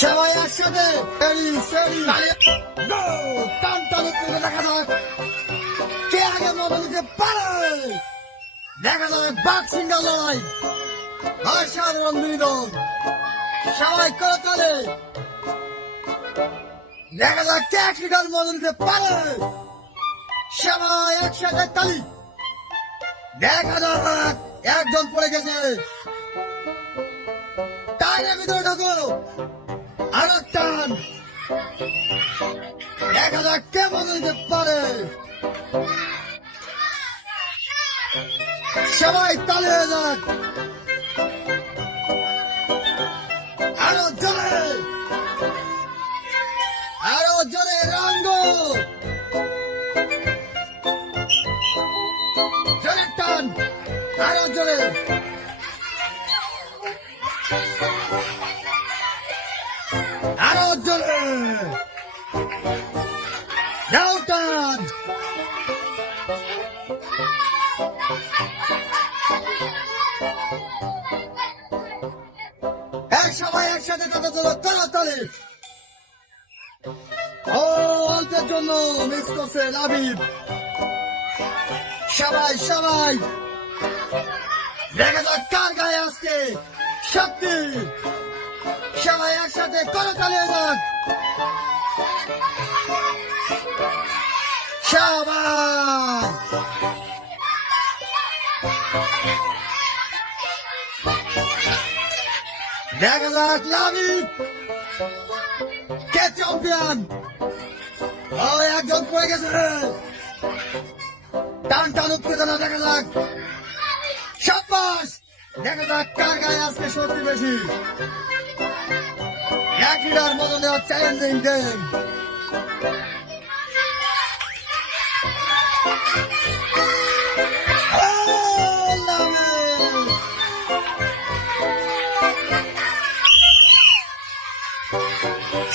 সবাই একসাথে টান টান করে দেখা যাক কে আগে মজা নিতে পারে। দেখা যাক বাঘ সিঙ্গল লড়াই, অসাধারণ বিনোদন, সবাই করে চলে। দেখা যাক কে 1 লিটার মজা নিতে পারে। সবাই একসাথে তালি। দেখা যাক একজন পড়ে গেছে, তাই ভিতরে ঢোকো, আরো টান। দেখা যাক কে মজা নিতে পারে। সবাই তালি হয়ে যাক, আরো জোরে, আরো জোরে রঙ্গ, জোরে টান, আরো জোরে। আরো জোরে যাও টান। সবাই একসাথে কথা তোলো, তাড়াতাড়ি। ও অল্পের জন্য মিস করছে লাবিব। সবাই সবাই দেখা যাক কার গায়ে আজকে শক্তি। সবাই একসাথে করে চালিয়ে যাক। সবাই দেখা যাক লাবিব কে চ্যাম্পিয়ন। ও একজন পড়ে গেছে, টান টান উত্তেজনা। দেখা যাক সাব্বাস, দেখা যাক কার গায়ে আজকে শক্তি বেশি। 1 লিটার মতো নেওয়ার চ্যালেঞ্জিং গেম।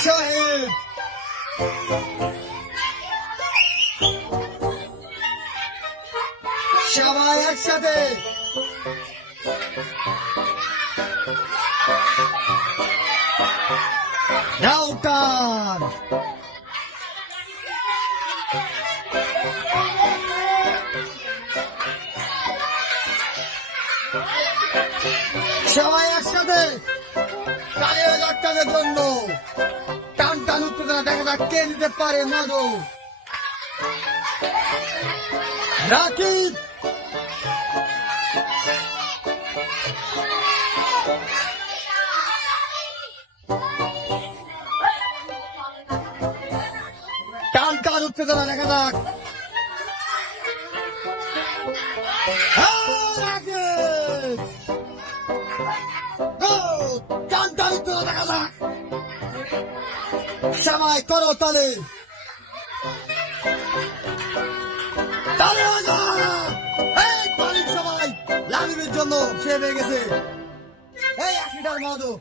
শহীদ সবাই একসাথে নাও টান। সবাই একসাথে চালিয়ে যাক তাদের জন্য। টান টান উত্তেজনা। দেখা যাক কে নিতে পারে মজু। রাকিব টান টান উত্তেজনা। দেখা যাক টান টান উত্তেজনা। দেখা যাক সবাই করো তালে, তালে সবাই লাবিবের জন্য সে হয়ে গেছে এই 1 লিটার মধু।